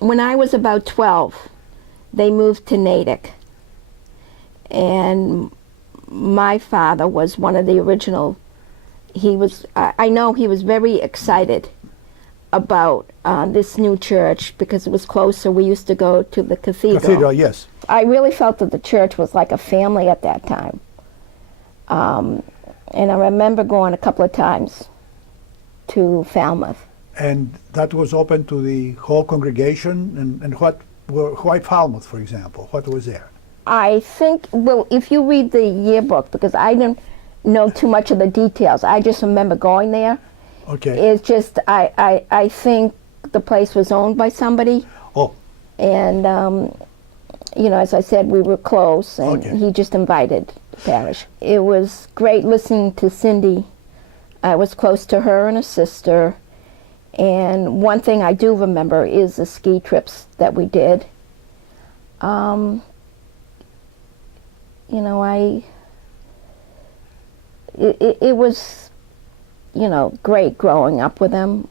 when I was about 12, they moved to Natick. And my father was one of the original. He was, I know he was very excited about this new church because it was closer. We used to go to the cathedral. Cathedral, yes. I really felt that the church was like a family at that time. And I remember going a couple of times to Falmouth. And that was open to the whole congregation? And why Falmouth, for example? What was there? I think, well, if you read the yearbook, because I didn't know too much of the details, I just remember going there. Okay. It's just, I think the place was owned by somebody. Oh. And, you know, as I said, we were close, and Okay. he just invited the parish. It was great listening to Cindy. I was close to her and her sister. And one thing I do remember is the ski trips that we did. You know, it was, you know, great growing up with them.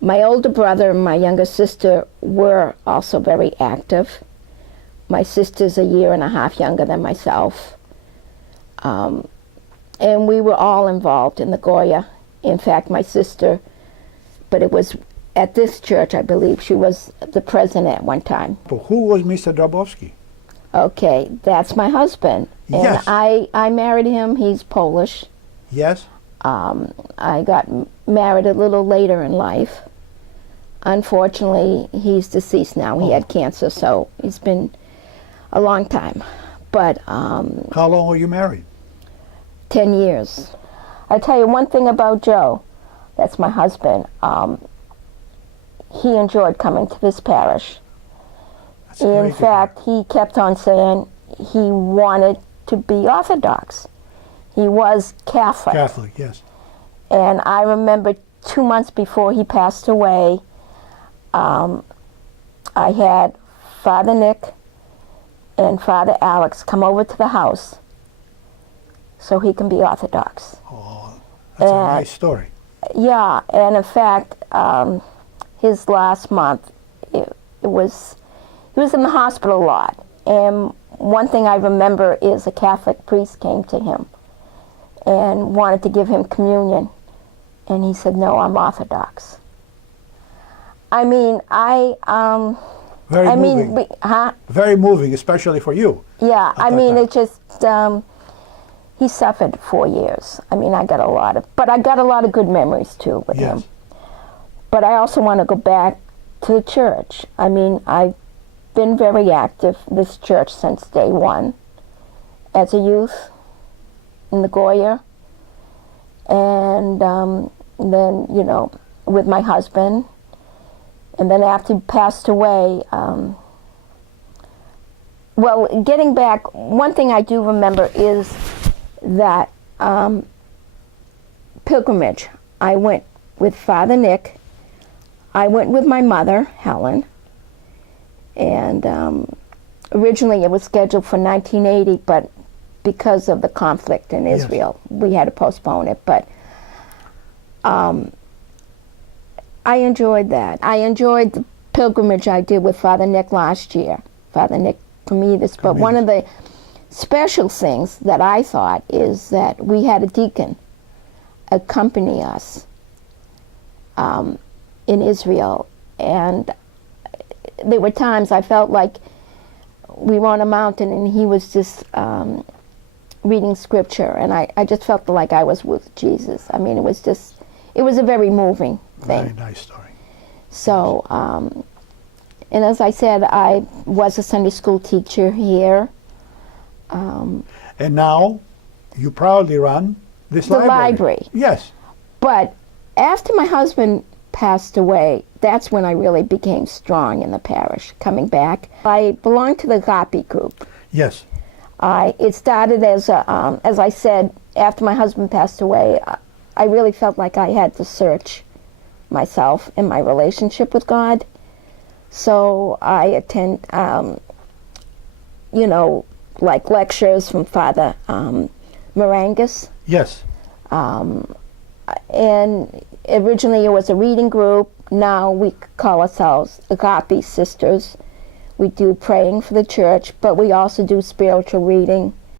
My older brother and my younger sister were also very active. My sister's a year and a half younger than myself. And we were all involved in the Goya. In fact, my sister, but it was at this church, I believe, she was the president at one time. But who was Mr. Dabrowski? Okay, that's my husband. And Yes. I married him. He's Polish. Yes. I got married a little later in life. Unfortunately, he's deceased now. He had cancer, so it's been a long time. But How long were you married? 10 years. I tell you one thing about Joe, that's my husband. He enjoyed coming to this parish. That's great In to fact, he kept on saying he wanted to be Orthodox. He was Catholic. Catholic, yes. And I remember 2 months before he passed away, I had Father Nick and Father Alex come over to the house so he can be Orthodox. Oh, that's a nice story. Yeah, and in fact, his last month, he was in the hospital a lot. And one thing I remember is a Catholic priest came to him and wanted to give him communion. And he said, "No, I'm Orthodox." I mean, Very moving. Very moving, especially for you. Yeah, I that mean, time. it just, he suffered 4 years. I mean, I got a lot of good memories too with him. Yes. But I also want to go back to the church. I mean, I've been very active in this church since day one as a youth in the Goya. And then, you know, with my husband. And then after he passed away, well, getting back, one thing I do remember is that pilgrimage. I went with Father Nick. I went with my mother, Helen. And originally it was scheduled for 1980, but because of the conflict in Israel, we had to postpone it. But I enjoyed that. I enjoyed the pilgrimage I did with Father Nick last year. Father Nick Comedis. But one of the special things that I thought is that we had a deacon accompany us in Israel. And there were times I felt like we were on a mountain and he was just reading scripture. And I just felt like I was with Jesus. I mean, it was a very moving thing. Very nice story. So, and as I said, I was a Sunday school teacher here. And now you proudly run this The library. Yes. But after my husband passed away, that's when I really became strong in the parish, coming back. I belonged to the Gapi group. Yes. It started as I said, after my husband passed away, I really felt like I had to search myself and my relationship with God. So I attend, you know, like lectures from Father Morangus. Yes. And originally it was a reading group. now we call ourselves Agape Sisters. We do praying for the church, but we also do spiritual reading.